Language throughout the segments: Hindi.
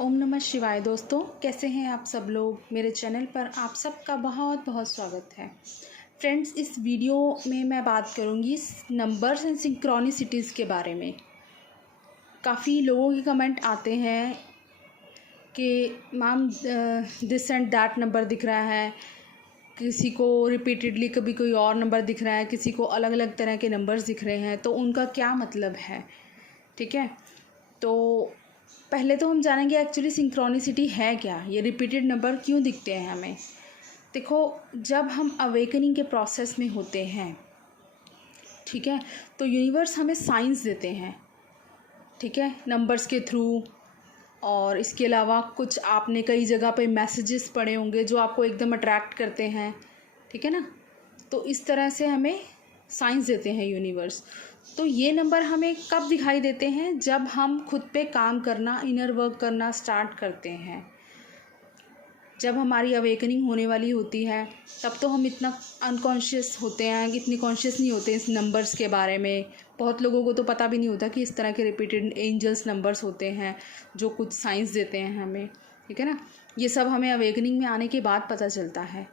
ओम नमः शिवाय। दोस्तों, कैसे हैं आप सब लोग। मेरे चैनल पर आप सबका बहुत बहुत स्वागत है। फ्रेंड्स, इस वीडियो में मैं बात करूंगी नंबर्स एंड सिंक्रोनिसिटीज़ के बारे में। काफ़ी लोगों के कमेंट आते हैं कि ma'am this and that number दिख रहा है, किसी को रिपीटेडली कभी कोई और नंबर दिख रहा है, किसी को अलग अलग तरह के नंबर्स दिख रहे हैं, तो उनका क्या मतलब है। ठीक है, तो पहले तो हम जानेंगे एक्चुअली सिंक्रोनिसिटी है क्या, ये रिपीटेड नंबर क्यों दिखते हैं हमें। देखो, जब हम अवेकनिंग के प्रोसेस में होते हैं, ठीक है, तो यूनिवर्स हमें साइंस देते हैं, ठीक है, नंबर्स के थ्रू। और इसके अलावा कुछ आपने कई जगह पे मैसेजेस पढ़े होंगे जो आपको एकदम अट्रैक्ट करते हैं, ठीक है ना। तो इस तरह से हमें साइंस देते हैं यूनिवर्स। तो ये नंबर हमें कब दिखाई देते हैं, जब हम खुद पे काम करना, इनर वर्क करना स्टार्ट करते हैं। जब हमारी अवेकनिंग होने वाली होती है तब तो हम इतना अनकॉन्शियस होते हैं, इतनी कॉन्शियस नहीं होते इस नंबर्स के बारे में। बहुत लोगों को तो पता भी नहीं होता कि इस तरह के रिपीटेड एंजल्स नंबर्स होते हैं जो कुछ साइंस देते हैं हमें, ठीक है ना। ये सब हमें अवेकनिंग में आने के बाद पता चलता है,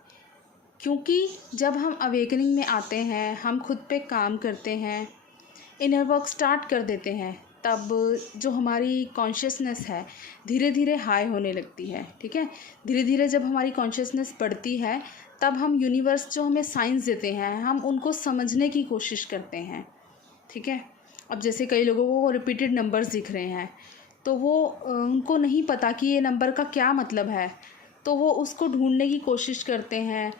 क्योंकि जब हम अवेकनिंग में आते हैं, हम खुद पे काम करते हैं, इनर वर्क स्टार्ट कर देते हैं, तब जो हमारी कॉन्शियसनेस है धीरे धीरे हाई होने लगती है, ठीक है। धीरे धीरे जब हमारी कॉन्शियसनेस बढ़ती है, तब हम यूनिवर्स जो हमें साइंस देते हैं, हम उनको समझने की कोशिश करते हैं, ठीक है। अब जैसे कई लोगों को रिपीटेड नंबर्स दिख रहे हैं, तो वो उनको नहीं पता कि ये नंबर का क्या मतलब है, तो वो उसको ढूंढने की कोशिश करते हैं,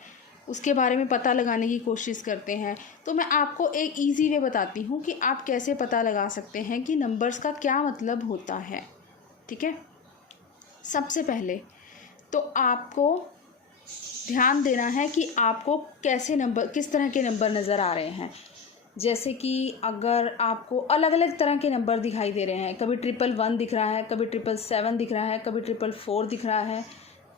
उसके बारे में पता लगाने की कोशिश करते हैं। तो मैं आपको एक इजी वे बताती हूँ कि आप कैसे पता लगा सकते हैं कि नंबर्स का क्या मतलब होता है, ठीक है। सबसे पहले तो आपको ध्यान देना है कि आपको कैसे नंबर, किस तरह के नंबर नज़र आ रहे हैं। जैसे कि अगर आपको अलग अलग तरह के नंबर दिखाई दे रहे हैं, कभी 111 दिख रहा है, कभी 777 दिख रहा है, कभी 444 दिख रहा है,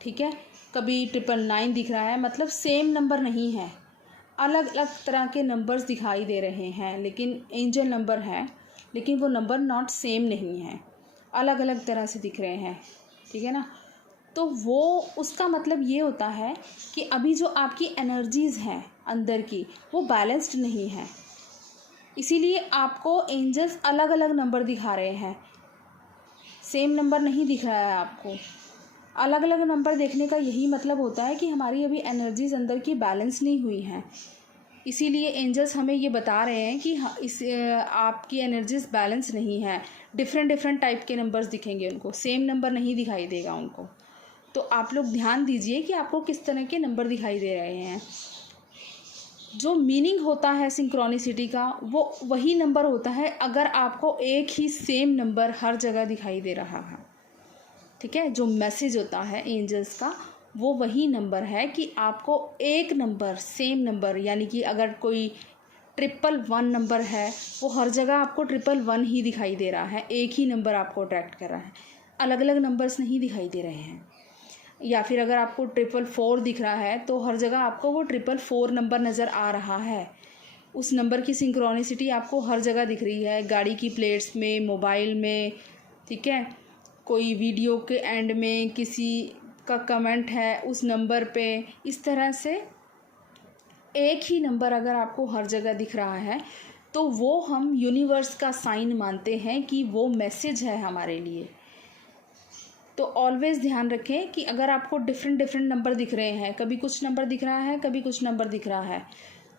ठीक है, कभी 999 दिख रहा है, मतलब सेम नंबर नहीं है, अलग अलग तरह के नंबर्स दिखाई दे रहे हैं, लेकिन एंजल नंबर है, लेकिन वो नंबर नॉट सेम नहीं है, अलग अलग तरह से दिख रहे हैं, ठीक है ना। तो वो उसका मतलब ये होता है कि अभी जो आपकी एनर्जीज़ हैं अंदर की, वो बैलेंस्ड नहीं है, इसीलिए आपको एंजल्स अलग अलग नंबर दिखा रहे हैं, सेम नंबर नहीं दिख रहा है आपको। अलग अलग नंबर देखने का यही मतलब होता है कि हमारी अभी एनर्जीज अंदर की बैलेंस नहीं हुई हैं, इसीलिए एंजल्स हमें ये बता रहे हैं कि आपकी एनर्जीज बैलेंस नहीं है। डिफरेंट डिफरेंट टाइप के नंबर्स दिखेंगे उनको, सेम नंबर नहीं दिखाई देगा उनको। तो आप लोग ध्यान दीजिए कि आपको किस तरह के नंबर दिखाई दे रहे हैं। जो मीनिंग होता है सिंक्रोनिसिटी का, वो वही नंबर होता है अगर आपको एक ही सेम नंबर हर जगह दिखाई दे रहा है, ठीक है। जो मैसेज होता है एंजल्स का, वो वही नंबर है कि आपको एक नंबर, सेम नंबर, यानी कि अगर कोई 111 नंबर है, वो हर जगह आपको 111 ही दिखाई दे रहा है, एक ही नंबर आपको अट्रैक्ट कर रहा है, अलग अलग नंबर्स नहीं दिखाई दे रहे हैं। या फिर अगर आपको 444 दिख रहा है, तो हर जगह आपको वो 444 नंबर नज़र आ रहा है। उस नंबर की सिंक्रोनिसिटी आपको हर जगह दिख रही है, गाड़ी की प्लेट्स में, मोबाइल में, ठीक है, कोई वीडियो के एंड में किसी का कमेंट है उस नंबर पे। इस तरह से एक ही नंबर अगर आपको हर जगह दिख रहा है, तो वो हम यूनिवर्स का साइन मानते हैं कि वो मैसेज है हमारे लिए। तो ऑलवेज़ ध्यान रखें कि अगर आपको डिफरेंट डिफरेंट नंबर दिख रहे हैं, कभी कुछ नंबर दिख रहा है, कभी कुछ नंबर दिख रहा है,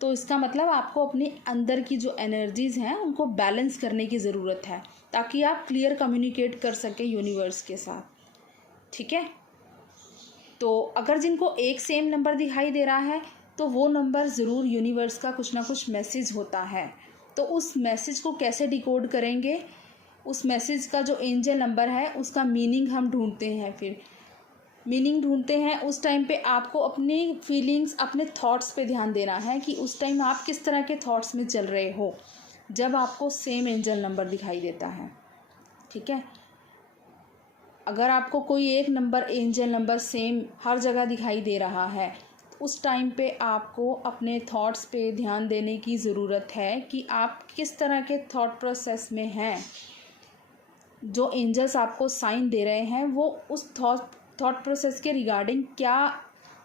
तो इसका मतलब आपको अपने अंदर की जो एनर्जीज़ हैं उनको बैलेंस करने की ज़रूरत है, ताकि आप क्लियर कम्युनिकेट कर सकें यूनिवर्स के साथ, ठीक है। तो अगर जिनको एक सेम नंबर दिखाई दे रहा है, तो वो नंबर ज़रूर यूनिवर्स का कुछ ना कुछ मैसेज होता है। तो उस मैसेज को कैसे डिकोड करेंगे, उस मैसेज का जो एंजल नंबर है उसका मीनिंग हम ढूंढते हैं। फिर मीनिंग ढूंढते हैं, उस टाइम पे आपको अपनी फीलिंग्स, अपने थॉट्स पे ध्यान देना है कि उस टाइम आप किस तरह के थॉट्स में चल रहे हो जब आपको सेम एंजल नंबर दिखाई देता है, ठीक है। अगर आपको कोई एक नंबर, एंजल नंबर सेम हर जगह दिखाई दे रहा है, उस टाइम पे आपको अपने थॉट्स पे ध्यान देने की ज़रूरत है कि आप किस तरह के थॉट प्रोसेस में हैं। जो एंजल्स आपको साइन दे रहे हैं वो उस थॉट प्रोसेस के रिगार्डिंग क्या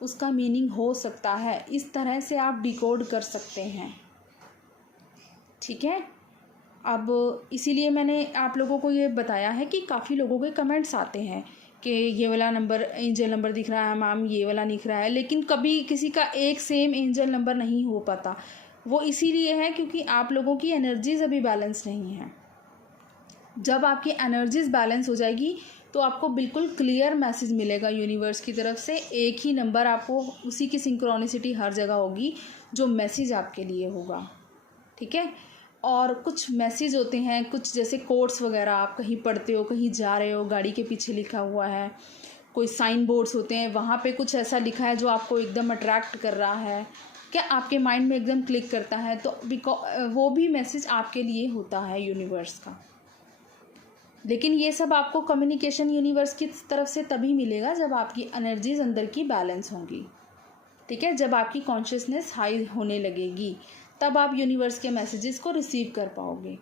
उसका मीनिंग हो सकता है, इस तरह से आप डिकोड कर सकते हैं। ठीक है, अब इसीलिए मैंने आप लोगों को ये बताया है कि काफ़ी लोगों के कमेंट्स आते हैं कि ये वाला नंबर एंजल नंबर दिख रहा है मैम, ये वाला दिख रहा है, लेकिन कभी किसी का एक सेम एंजल नंबर नहीं हो पाता। वो इसीलिए है क्योंकि आप लोगों की एनर्जीज अभी बैलेंस नहीं है। जब आपकी एनर्जीज बैलेंस हो जाएगी तो आपको बिल्कुल क्लियर मैसेज मिलेगा यूनिवर्स की तरफ से। एक ही नंबर आपको, उसी की सिंक्रोनिसिटी हर जगह होगी जो मैसेज आपके लिए होगा। ठीक है, और कुछ मैसेज होते हैं, कुछ जैसे कोट्स वगैरह आप कहीं पढ़ते हो, कहीं जा रहे हो, गाड़ी के पीछे लिखा हुआ है, कोई साइन बोर्ड्स होते हैं, वहाँ पे कुछ ऐसा लिखा है जो आपको एकदम अट्रैक्ट कर रहा है, क्या आपके माइंड में एकदम क्लिक करता है, तो वो भी मैसेज आपके लिए होता है यूनिवर्स का। लेकिन ये सब आपको कम्युनिकेशन यूनिवर्स की तरफ से तभी मिलेगा जब आपकी एनर्जीज अंदर की बैलेंस होंगी। ठीक है, जब आपकी कॉन्शियसनेस हाई होने लगेगी तब आप यूनिवर्स के मैसेजेस को रिसीव कर पाओगे।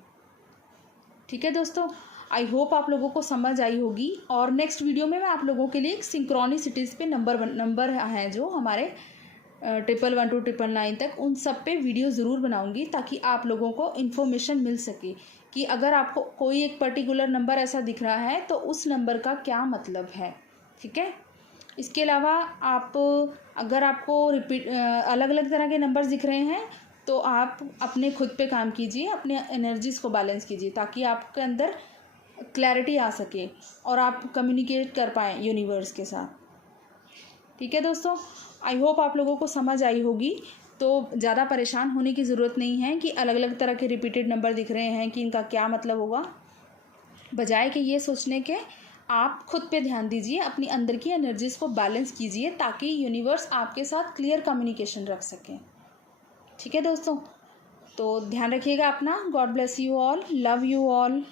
ठीक है दोस्तों, आई होप आप लोगों को समझ आई होगी। और नेक्स्ट वीडियो में मैं आप लोगों के लिए सिंक्रोनिसिटीज़ पे नंबर हैं जो हमारे 1112 to 999 तक, उन सब पे वीडियो ज़रूर बनाऊंगी ताकि आप लोगों को इन्फॉर्मेशन मिल सके कि अगर आपको कोई एक पर्टिकुलर नंबर ऐसा दिख रहा है तो उस नंबर का क्या मतलब है। ठीक है, इसके अलावा आप अगर आपको अलग अलग तरह के नंबर्स दिख रहे हैं तो आप अपने खुद पे काम कीजिए, अपने एनर्जीज़ को बैलेंस कीजिए ताकि आपके अंदर क्लैरिटी आ सके और आप कम्युनिकेट कर पाएँ यूनिवर्स के साथ। ठीक है दोस्तों, आई होप आप लोगों को समझ आई होगी। तो ज़्यादा परेशान होने की ज़रूरत नहीं है कि अलग अलग तरह के रिपीटेड नंबर दिख रहे हैं कि इनका क्या मतलब होगा। बजाय कि ये सोचने के आप खुद पे ध्यान दीजिए, अपनी अंदर की एनर्जीज़ को बैलेंस कीजिए ताकि यूनिवर्स आपके साथ क्लियर कम्युनिकेशन रख सकें। ठीक है दोस्तों, तो ध्यान रखिएगा अपना। God bless you all, love you all.